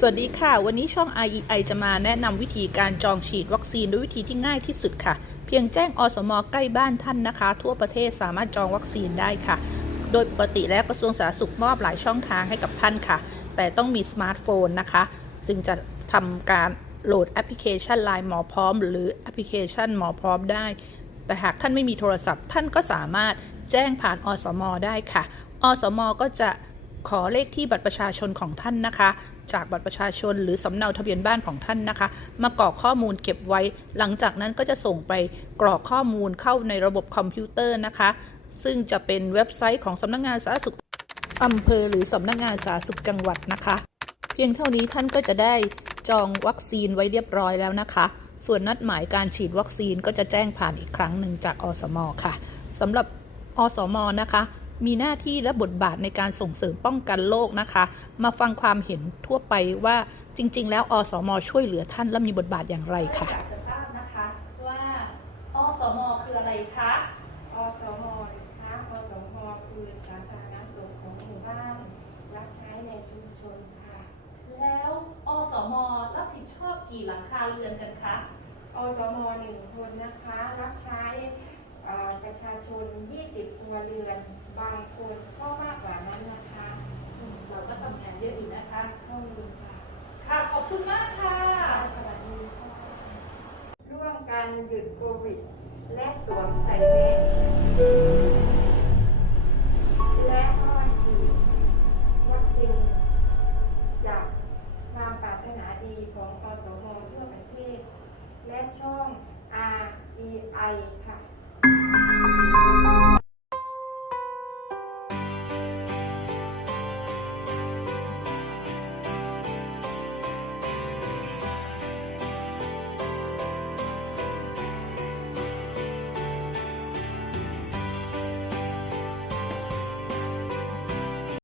สวัสดีค่ะ วันนี้ช่อง IEI จะมาแนะนำวิธีการจองฉีดวัคซีนด้วยวิธีที่ง่ายที่สุดค่ะ เพียงแจ้งอสมใกล้บ้านท่านนะคะ ทั่วประเทศสามารถจองวัคซีนได้ค่ะ โดยปกติแล้วกระทรวงสาธารณสุขมอบหลายช่องทางให้กับท่านค่ะ แต่ต้องมีสมาร์ทโฟนนะคะ จึงจะทำการโหลดแอปพลิเคชัน Line หมอพร้อม หรือแอปพลิเคชันหมอพร้อมได้ แต่หากท่านไม่มีโทรศัพท์ ท่านก็สามารถแจ้งผ่านอสมได้ค่ะ อสมก็จะ ขอเลขที่บัตรประชาชนของท่านนะคะ จากบัตรประชาชนหรือสำเนาทะเบียนบ้านของท่านนะคะ มากรอกข้อมูลเก็บไว้ หลังจากนั้นก็จะส่งไปกรอกข้อมูลเข้าในระบบคอมพิวเตอร์นะคะ ซึ่งจะเป็นเว็บไซต์ของสำนักงานสาธารณสุขอำเภอหรือสำนักงานสาธารณสุขจังหวัดนะคะ เพียงเท่านี้ท่านก็จะได้จองวัคซีนไว้เรียบร้อยแล้วนะคะ ส่วนนัดหมายการฉีดวัคซีนก็จะแจ้งผ่านอีกครั้งหนึ่งจากอสม ค่ะสำหรับอสม นะคะ มีหน้าที่และบทบาทในการส่งเสริมป้องกันโรคนะคะ มาฟังความเห็นทั่วไปว่าจริง ๆ แล้วอสม ช่วยเหลือท่านและมีบทบาทอย่างไรค่ะอยากจะทราบนะคะว่าอสม คืออะไรคะอสมนะคะอสม คือสาธารณสุขของหมู่บ้าน รับใช้ในชุมชนค่ะ แล้วอสม รับผิดชอบกี่หลังคาเรือนกันคะอสมหนึ่งคนนะคะ รับใช้เอ่อ ประชาชน 20 ครัวเรือน บางคนก็มากกว่านั้นนะคะอืมเราก็ทำงานเยอะอยู่นะคะเท่านี้ค่ะ ค่ะ ขอบคุณมากค่ะ สวัสดีค่ะ ร่วมกันหยุดโควิด และสวมใส่แมสและก็ฉีดวัคซีนจากความปรารถนาดีของอสมทั่วประเทศ และช่อง REI ค่ะ